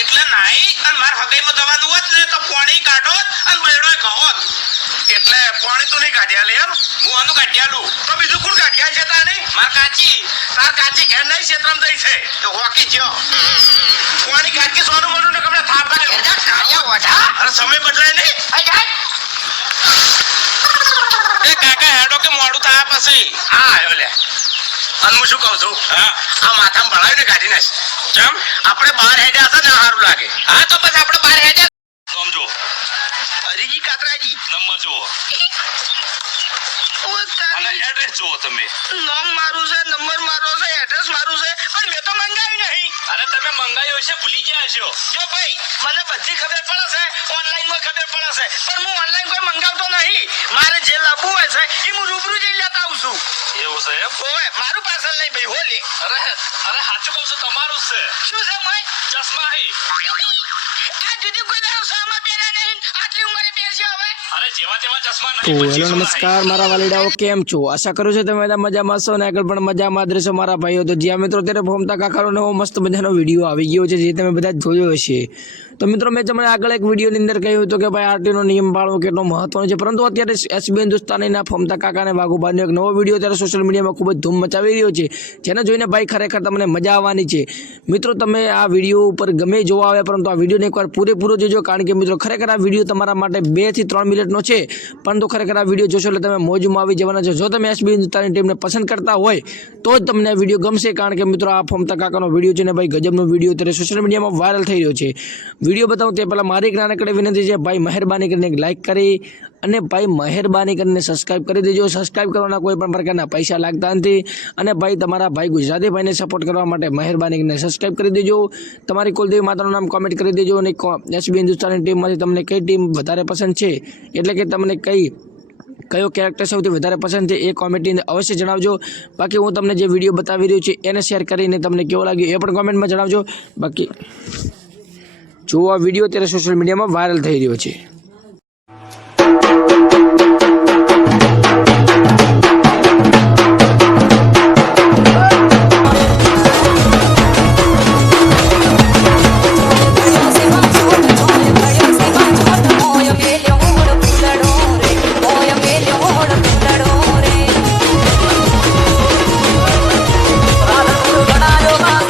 એટલે નાઈ અને માર હગાઈમાં જવાનું હોત ને તો પાણી કાઢો અને બૈડો ઘાવો એટલે પાણી તો નહીં કાઢ્યા લે એમ હું આનું કાઢ્યાલું તો બીજું કોણ કાઢ્યા છે તાને માર કાચી તાર કાચી ઘેર નહીં ક્ષેત્રમાં જઈ છે તો હોકી જ્યો પાણી કાઢી સોનું મોનું ને કમળે થાપ કરે કાયા ઓઢા અરે સમય બદલાય નહીં એ કાકા હેડો કે મોડું થાય પછી હા આયો લે અને હું શું કહું છું આ માથામાં ભળાવીને કાઢી નાખ કેમ આપણે બહાર હેડ્યા હતા ને સારું લાગે હા તો બસ આપણે બહાર હેડ્યા સમજો હરીજી કાતરાજી નંબર જુઓ અને એડ્રેસ જુઓ તમે નામ મારું છે નંબર મારો છે એડ્રેસ મારું છે પણ મેં તો મંગાવ્યું નહીં અરે તમે મંગાવ્યું છે ભૂલી ગયા છો જો ભાઈ મને બધી ખબર પડે છે ઓનલાઈન માં ખબર પડે છે પણ હું ઓનલાઈન કોઈ મંગાવતો નહીં મારે જે લાવવું હોય છે એ હું રૂબરૂ જઈને લેતા આવું છું એવું છે એમ ઓય મારું પાર્સલ નહીં ભાઈ હોલે અરે સાચું કહું છું તમારું છે શું છે ભાઈ ચશ્મા હે આ જુદી કોઈ દાવ સામા પહેરા નહીં આટલી ઉંમરે પહેરશે હવે અરે જેવા તેવા ચશ્મા નહીં હેલો નમસ્કાર મારા વાલીડાઓ કેમ છો આશા કરું છું તમે બધા મજામાં છો અને આગળ પણ મજામાં જ રહેશો મારા ભાઈઓ તો જ્યાં મિત્રો ત્યારે ભોમતા કાકાનો નવો મસ્ત મજાનો વિડીયો આવી ગયો છે જે તમે બધા જોયો હશે તો મિત્રો મેં તમને આગળ એક વિડીયોની અંદર કહ્યું હતું કે ભાઈ આરટીનો નિયમ પાળવો કેટલો મહત્વનો છે પરંતુ અત્યારે એસબી હિન્દુસ્તાનીના ભોમતા કાકાને વાઘુબાનો એક નવો વિડીયો અત્યારે સોશિયલ મીડિયામાં ખૂબ જ ધૂમ મચાવી રહ્યો છે જેને જોઈને ભાઈ ખરેખર તમને મજા આવવાની છે મિત્રો તમે આ વિડીયો ઉપર ગમે જોવા આવે પરંતુ આ વિડીયોને એકવાર પૂરેપૂરો જોજો કારણ કે મિત્રો ખરેખર આ વિડીયો તમારા માટે 2 થી 3 મિનિટનો છે પરંતુ ખરેખર આ વિડીયો જોશો એટલે તમે મોજમાં આવી જવાના છો જો તમે એસબી હિન્દુસ્તાની ટીમને પસંદ કરતા હોય તો જ તમને આ વિડીયો ગમશે કારણ કે મિત્રો આ ભોમતા કાકાનો વિડીયો છે ને ભાઈ ગજબનો વિડીયો અત્યારે સોશિયલ મીડિયામાં વાયરલ થઈ રહ્યો છે વિડીયો બતાવું તે પહેલાં મારી એક નાનકડી વિનંતી છે ભાઈ મહેરબાની કરીને એક લાઇક કરી અને ભાઈ મહેરબાની કરીને સબસ્ક્રાઇબ કરી દેજો સબસ્ક્રાઇબ કરવાના કોઈ પણ પ્રકારના પૈસા લાગતા નથી અને ભાઈ તમારા ભાઈ ગુજરાતી ભાઈને સપોર્ટ કરવા માટે મહેરબાની કરીને સબસ્ક્રાઇબ કરી દેજો તમારી કુલદેવી માતાનું નામ કોમેન્ટ કરી દેજો અને એસબી હિન્દુસ્તાની ટીમમાંથી તમને કઈ ટીમ વધારે પસંદ છે એટલે કે તમને કયો કેરેક્ટર સૌથી વધારે પસંદ છે એ કોમેન્ટની અંદર અવશ્ય જણાવજો બાકી હું તમને જે વિડીયો બતાવી રહ્યો છું એને શેર કરીને તમને કેવો લાગ્યો એ પણ કોમેન્ટમાં જણાવજો બાકી જો આ વિડીયો અત્યારે સોશિયલ મીડિયામાં વાયરલ થઈ રહ્યો છે